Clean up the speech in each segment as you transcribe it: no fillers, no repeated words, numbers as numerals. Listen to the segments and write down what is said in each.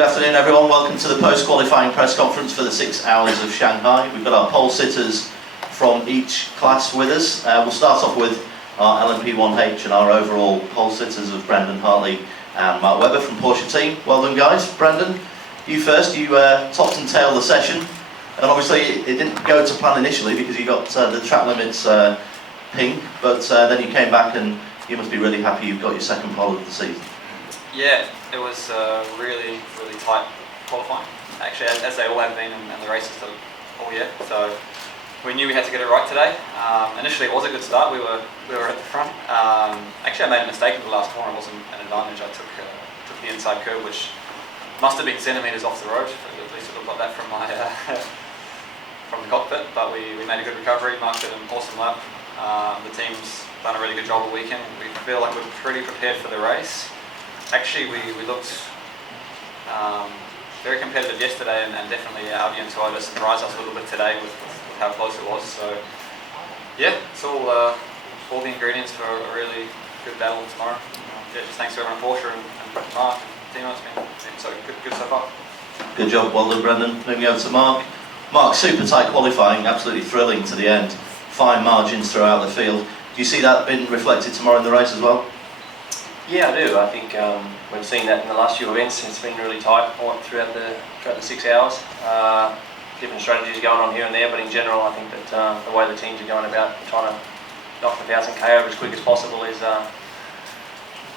Good afternoon everyone, welcome to the post-qualifying press conference for the 6 hours of Shanghai. We've got our pole sitters from each class with us. We'll start off with our LMP1H and our overall pole sitters of Brendan Hartley and Mark Webber from Porsche team. Well done guys. Brendan, you first, you topped and tailed the session, and obviously it didn't go to plan initially because you got the track limits ping, but then you came back and you must be really happy you've got your second pole of the season. Yeah, it was really tight qualifying, actually, as they all have been, and the races all year. So we knew we had to get it right today. Initially, it was a good start. We were at the front. Actually, I made a mistake in the last corner. It wasn't an advantage. I took the inside curve, which must have been centimetres off the road. At least it looked like that from my from the cockpit. But we made a good recovery. Mark did an awesome lap. The team's done a really good job all weekend. We feel like we're pretty prepared for the race. Actually, we looked very competitive yesterday, and definitely Audi and Toyota surprised us a little bit today with how close it was. So yeah, it's all the ingredients for a really good battle tomorrow. Yeah, just thanks to everyone, Porsche and Mark and team. It's been so good so far. Good job, well done Brendan. Moving over to Mark. Mark, super tight qualifying, absolutely thrilling to the end. Fine margins throughout the field. Do you see that being reflected tomorrow in the race as well? Yeah, I do. I think we've seen that in the last few events. It's been really tight throughout the 6 hours. Different strategies going on here and there, but in general, I think that the way the teams are going about trying to knock the 1000k over as quick as possible is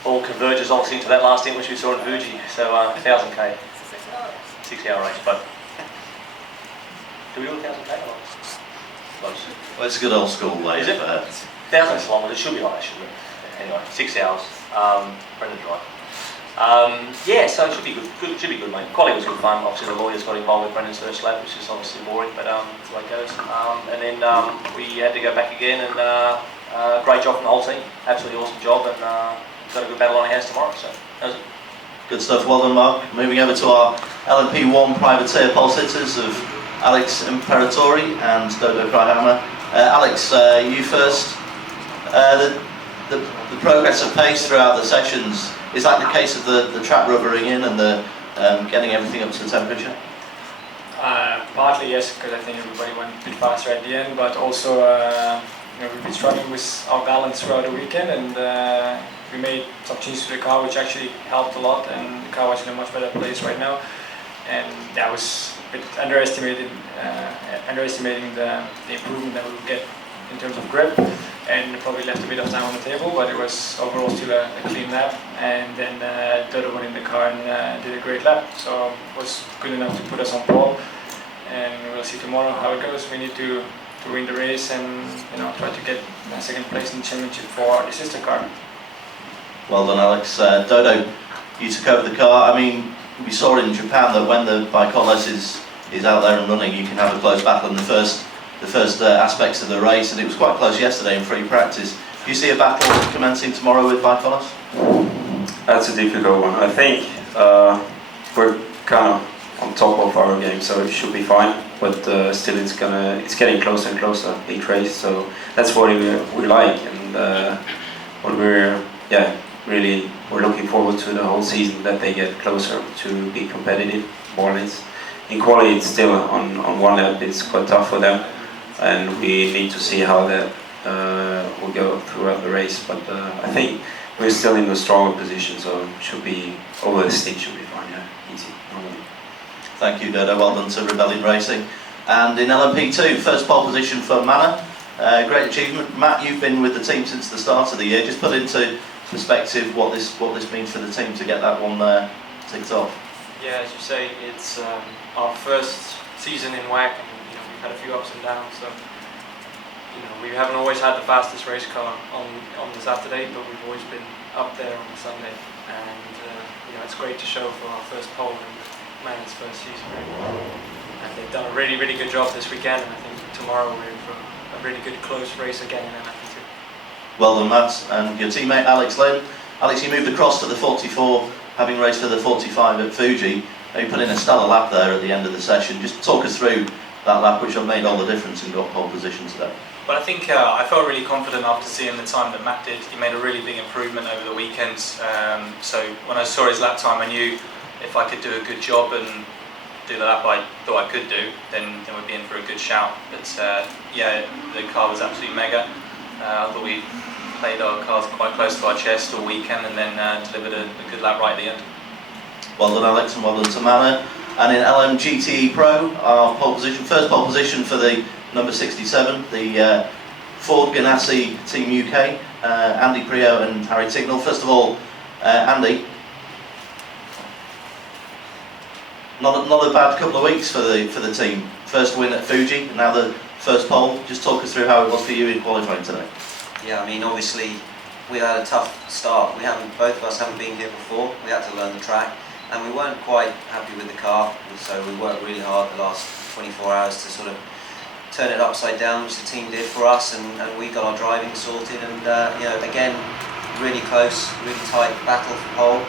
all converges obviously into that last stint which we saw in Fuji. So 1000k, 6 hour race. But do we do a 1000k or not? Close. Well, it's a good old school way. Is it? 1000 kilometres. It should be like that, shouldn't it? Anyway, 6 hours. Brendan's right. Yeah, so it should be good. Should be good, mate. Quality was good fun. Obviously, the lawyers got involved with Brendan's first lap, which is obviously boring, but that's the way it goes. And then we had to go back again, and great job from the whole team. Absolutely awesome job, and got a good battle on our hands tomorrow. So that was it. Good stuff. Well done, Mark. Moving over to our LMP1 privateer pole sitters of Alex Imperatori and Dodo Kraihama. Alex, you first. The progress of pace throughout the sessions, is that the case of the track rubbering in and the getting everything up to the temperature? Partly yes, because I think everybody went a bit faster at the end, but also we've been struggling with our balance throughout the weekend, and we made some changes to the car which actually helped a lot, and the car was in a much better place right now, and that was a bit underestimating the improvement that we would get in terms of grip, and probably left a bit of time on the table, but it was overall still a clean lap. And then Dodo went in the car and did a great lap, so it was good enough to put us on pole, and we'll see tomorrow how it goes. We need to win the race and try to get second place in the championship for the sister car. Well done, Alex. Dodo, you took over the car. I mean, we saw in Japan that when the Bicolas is out there and running, you can have a close battle in the first aspects of the race, and it was quite close yesterday in free practice. Do you see a battle commencing tomorrow with Bicolas? That's a difficult one. I think we're kind of on top of our game, so it should be fine. But still, it's getting closer and closer each race. So that's what we like, and what we're looking forward to the whole season, that they get closer to be competitive, more or less. In quality, it's still on one lap. It's quite tough for them, and we need to see how that will go throughout the race. But I think we're still in a stronger position, so should be over the stint should be fine. Yeah, easy. Thank you, Dodo. Well done to Rebellion Racing. And in LMP2, first pole position for Manor. Great achievement. Matt, you've been with the team since the start of the year. Just put into perspective what this means for the team to get that one ticked off. Yeah, as you say, it's our first season in WAC, and we've had a few ups and downs. So we haven't always had the fastest race car on the Saturday, but we've always been up there on the Sunday. And it's great to show for our first pole in Man's first season. And they've done a really good job this weekend, and I think tomorrow we're in for a really good close race again in LMP2. Well done, Matt. And your teammate Alex Lynn. Alex, you moved across to the 44, having raced for the 45 at Fuji. You put in a stellar lap there at the end of the session. Just talk us through that lap, which have made all the difference and got pole position today. Well, I think I felt really confident after seeing the time that Matt did. He made a really big improvement over the weekend. So when I saw his lap time, I knew if I could do a good job and do the lap I thought I could do, then we'd be in for a good shout. But yeah, the car was absolutely mega. I thought we played our cars quite close to our chest all weekend, and then delivered a good lap right at the end. Well done, Alex, and well done to Mana. And in LMGTE Pro, our pole position, first pole position for the number 67, the Ford Ganassi Team UK, Andy Prio and Harry Tignall. First of all, Andy, not a bad couple of weeks for the team. First win at Fuji, and now the first pole. Just talk us through how it was for you in qualifying today. Yeah, I mean, obviously we had a tough start. Both of us haven't been here before. We had to learn the track, and we weren't quite happy with the car. So we worked really hard the last 24 hours to sort of turn it upside down, which the team did for us, and we got our driving sorted. And you know, again, really close, really tight battle for pole.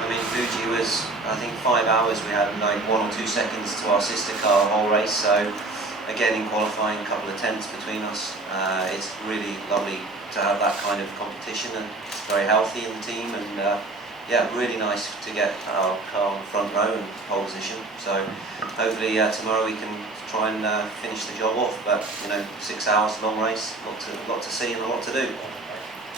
I mean, Fuji was, I think, 5 hours. We had like 1 or 2 seconds to our sister car the whole race. So again, in qualifying, a couple of tenths between us. It's really lovely to have that kind of competition, and it's very healthy in the team. And yeah, really nice to get our car on the front row and pole position. So hopefully tomorrow we can try and finish the job off. But you know, 6 hours, long race, lot to see and a lot to do.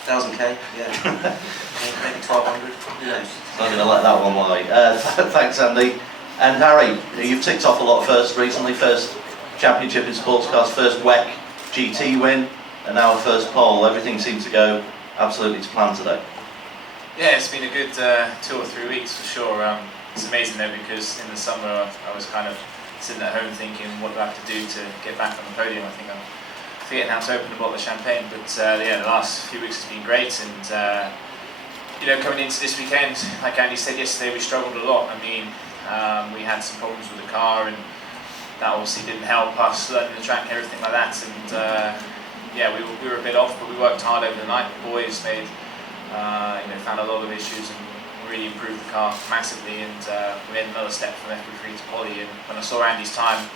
1,000k, yeah. Maybe 1,200. Who knows? Not going to let that one lie. Thanks, Andy. And Harry, you've ticked off a lot first recently. First championship in sports cars, first WEC GT win, and now a first pole. Everything seems to go absolutely to plan today. Yeah, it's been a good 2 or 3 weeks for sure. It's amazing though, because in the summer I was kind of sitting at home thinking, what do I have to do to get back on the podium? I think I'm forgetting how to open a bottle of champagne. But yeah, the last few weeks has been great, and you know, coming into this weekend, like Andy said yesterday, we struggled a lot. I mean, we had some problems with the car, and that obviously didn't help us learning the track and everything like that. And yeah, we were a bit off, but we worked hard over the night. The boys made, you know, found a lot of issues and really improved the car massively. And we made another step from FP3 to poly. And when I saw Andy's time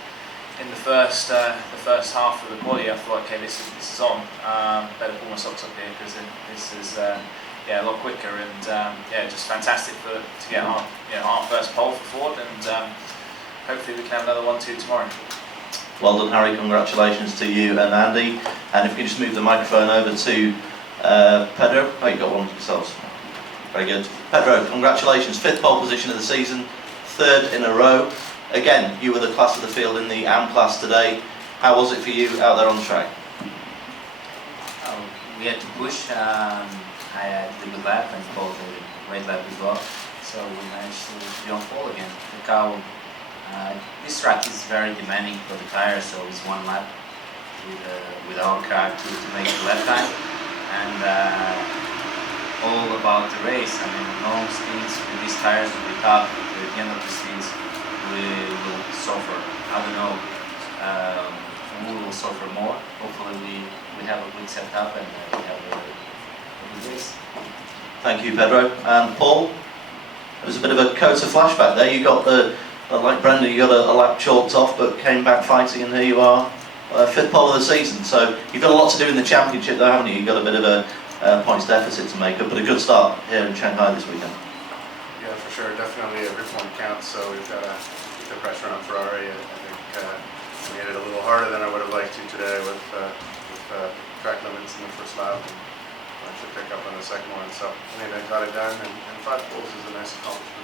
in the first half of the poly, I thought, okay, this is on. Better pull my socks up here, because this is yeah, a lot quicker. And yeah, just fantastic to get our, you know, our first pole for Ford. And hopefully we can have another 1-2 tomorrow. Well done, Harry. Congratulations to you and Andy. And if we can just move the microphone over to Pedro. Oh, you got one yourselves. Very good. Pedro, congratulations. 5th pole position of the season, 3rd in a row. Again, you were the class of the field in the AM class today. How was it for you out there on the track? We had to push. I did a good lap and Paul did a great lap as well. So we managed to be on pole again. The car, this track is very demanding for the tires, so it's 1 lap with our car to make the lap time. And all about the race. I mean, long stints with these tires will be tough. At the end of the stints, we will suffer. I don't know. We will suffer more. Hopefully, we have a good setup and we have a good race. Thank you, Pedro. And Paul, there was a bit of a Kota flashback there. You got like Brendan, you got a lap chalked off, but came back fighting, and here you are, 5th pole of the season. So you've got a lot to do in the championship, though, haven't you? You've got a bit of a points deficit to make up, but a good start here in Shanghai this weekend. Yeah, for sure. Definitely every point counts, so we've got to keep the pressure on Ferrari. I think we hit it a little harder than I would have liked to today with track limits in the first lap, and managed to pick up on the second one. So I mean, I got it done, and 5 poles is a nice accomplishment.